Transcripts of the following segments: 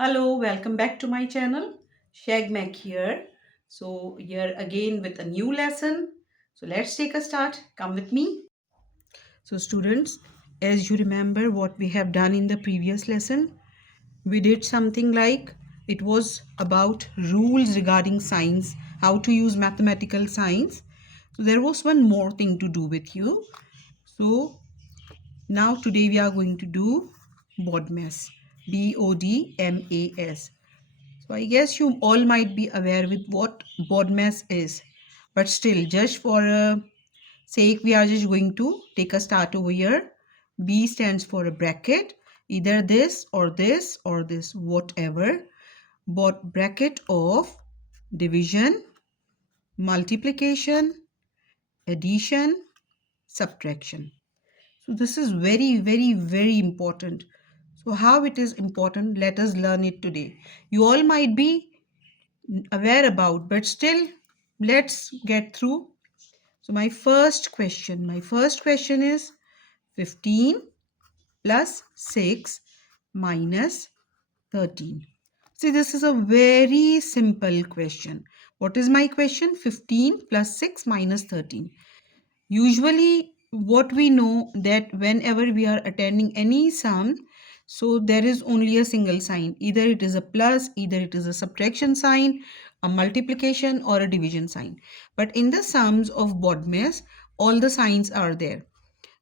Hello, welcome back to my channel. Shag Mac here. So here again with a new lesson. So let's take a start. Come with me. So students, as you remember what we have done in the previous lesson, we did something like it was about rules regarding science, how to use mathematical science. So there was one more thing to do with you. So now today we are going to do BODMAS. BODMAS. So I guess you all might be aware with what BODMAS is, but still, just for sake, we are just going to take a start over here. B stands for a bracket, either this or this or this, whatever. But bracket of division, multiplication, addition, subtraction. So this is very important. So how it is important, let us learn it today. You all might be aware about, but still let's get through. So my first question is 15 plus 6 minus 13. See, this is a very simple question. What is my question? 15 plus 6 minus 13. Usually what we know that whenever we are attending any sum, so there is only a single sign. Either it is a plus, either it is a subtraction sign, a multiplication or a division sign. But in the sums of BODMAS, all the signs are there.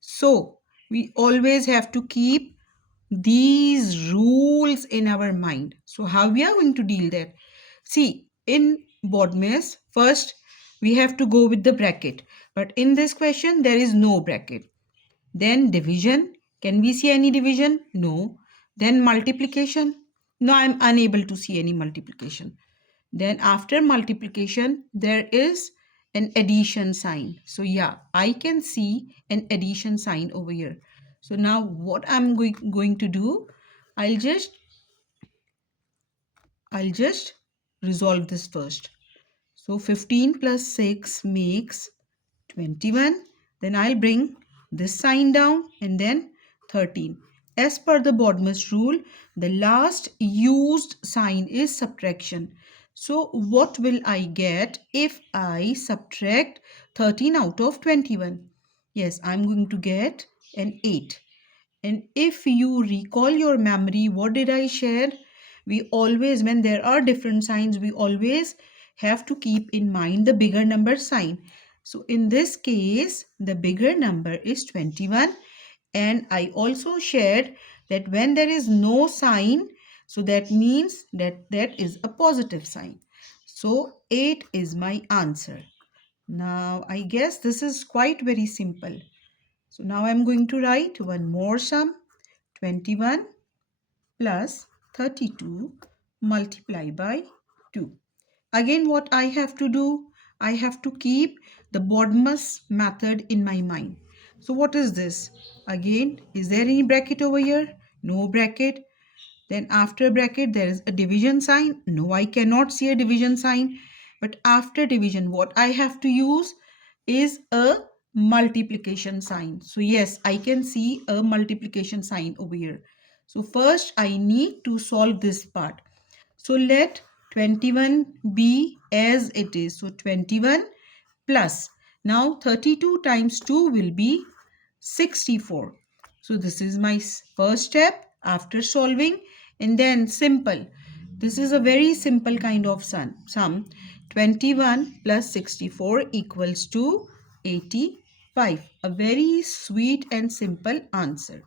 So we always have to keep these rules in our mind. So how we are going to deal that? See, in BODMAS, first we have to go with the bracket. But in this question, there is no bracket. Then division. Can we see any division? No. Then multiplication. No, I am unable to see any multiplication. Then after multiplication, there is an addition sign. So yeah, I can see an addition sign over here. So now what I'm going to do, I'll just resolve this first. So 15 plus 6 makes 21. Then I'll bring this sign down and then 13. As per the BODMAS rule, the last used sign is subtraction. So what will I get if I subtract 13 out of 21? Yes, I'm going to get an 8. And if you recall your memory, what did I share? We always, when there are different signs, we always have to keep in mind the bigger number sign. So in this case, the bigger number is 21. And I also shared that when there is no sign, so that means that that is a positive sign. So 8 is my answer. Now I guess this is quite very simple. So now I'm going to write one more sum. 21 plus 32 multiply by 2. Again, what I have to do, I have to keep the BODMAS method in my mind. So what is this? Again, is there any bracket over here? No bracket. Then after bracket, there is a division sign. No, I cannot see a division sign. But after division, what I have to use is a multiplication sign. So yes, I can see a multiplication sign over here. So first I need to solve this part. So let 21 be as it is. So 21 plus. Now 32 times 2 will be 64. So this is my first step after solving, and then simple. This is a very simple kind of sum. 21 plus 64 equals to 85. A very sweet and simple answer.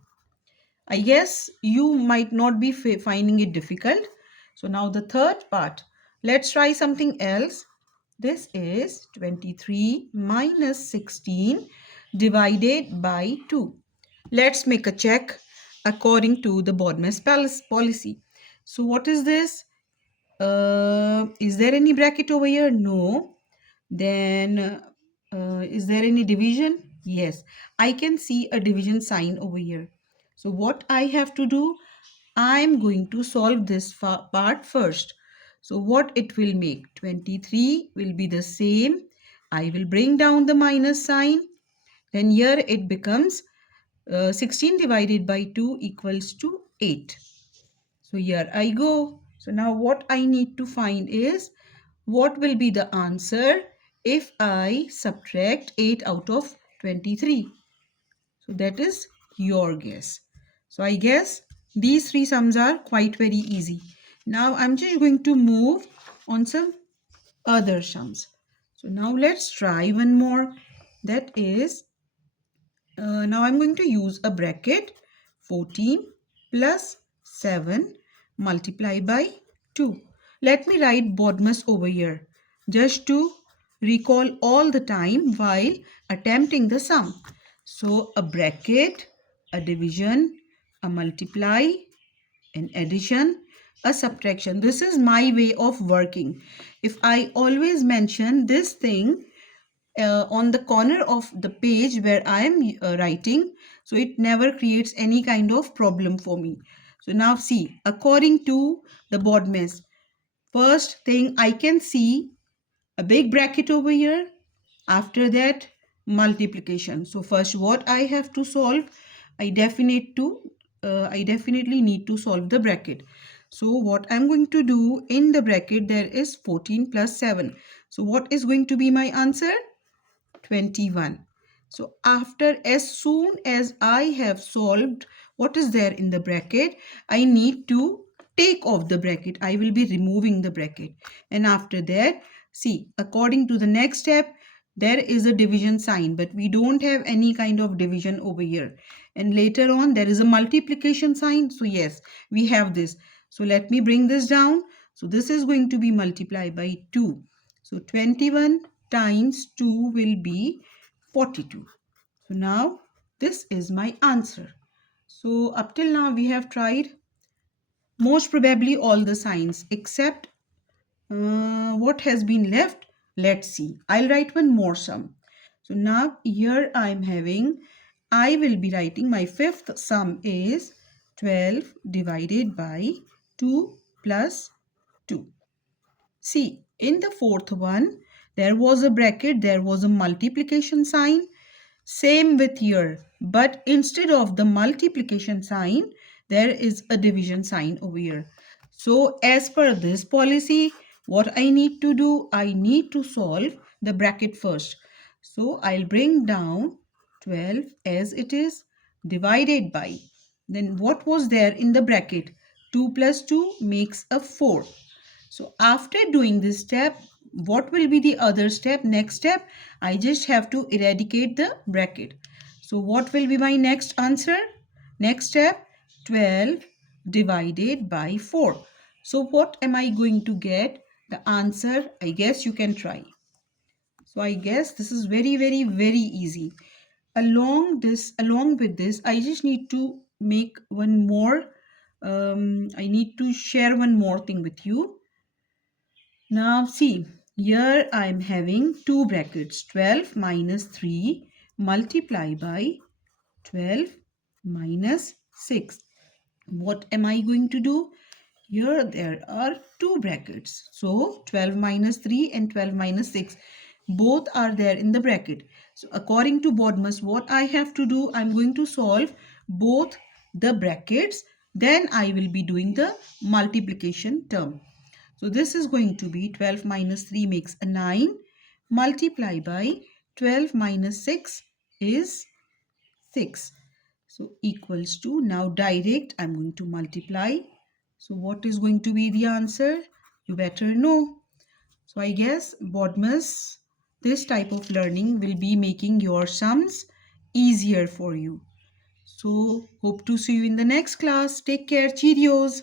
I guess you might not be finding it difficult. So now the third part. Let's try something else. This is 23 minus 16 divided by 2. Let's make a check according to the BODMAS policy. So what is this? Is there any bracket over here? No. Then is there any division? Yes, I can see a division sign over here. So what I have to do, I'm going to solve this part first. So what it will make? 23 will be the same. I will bring down the minus sign. Then here it becomes 16 divided by 2 equals to 8. So here I go. So now what I need to find is what will be the answer if I subtract 8 out of 23. So that is your guess. So I guess these three sums are quite very easy. Now I'm just going to move on some other sums. So now let's try one more. That is, now I'm going to use a bracket. 14 plus 7 multiplied by 2. Let me write BODMAS over here just to recall all the time while attempting the sum. So a bracket, a division, a multiply, an addition, a subtraction. This is my way of working. If I always mention this thing on the corner of the page where I am writing, so it never creates any kind of problem for me. So now see, according to the BODMAS, first thing I can see a big bracket over here. After that, multiplication. So first what I have to solve, I definitely need to solve the bracket. So what I'm going to do, in the bracket there is 14 plus 7. So what is going to be my answer? 21. So after, as soon as I have solved what is there in the bracket, I need to take off the bracket. I will be removing the bracket. And after that, see, according to the next step, there is a division sign, but we don't have any kind of division over here. And later on, there is a multiplication sign. So yes, we have this. So let me bring this down. So this is going to be multiplied by 2. So 21 times 2 will be 42. So now this is my answer. So up till now we have tried most probably all the signs except what has been left. Let's see. I'll write one more sum. So now here I'm having, I will be writing my fifth sum is 12 divided by 2 plus 2. See, in the fourth one, there was a bracket, there was a multiplication sign. Same with here. But instead of the multiplication sign, there is a division sign over here. So as per this policy, what I need to do, I need to solve the bracket first. So I'll bring down 12 as it is divided by. Then what was there in the bracket? 2 plus 2 makes a 4. So after doing this step, what will be the other step? Next step, I just have to eradicate the bracket. So what will be my next answer? Next step, 12 divided by 4. So what am I going to get? The answer, I guess you can try. So I guess this is very, very, very easy. Along with this, I just need to make one more. I need to share one more thing with you. Now see, here I am having two brackets, 12 minus 3 multiply by 12 minus 6. What am I going to do? Here there are two brackets. So 12 minus 3 and 12 minus 6. Both are there in the bracket. So according to BODMAS, what I have to do, I'm going to solve both the brackets. Then I will be doing the multiplication term. So this is going to be 12 minus 3 makes a 9. Multiply by 12 minus 6 is 6. So equals to, now direct, I'm going to multiply. So what is going to be the answer? You better know. So I guess BODMAS, this type of learning will be making your sums easier for you. So hope to see you in the next class. Take care. Cheerios.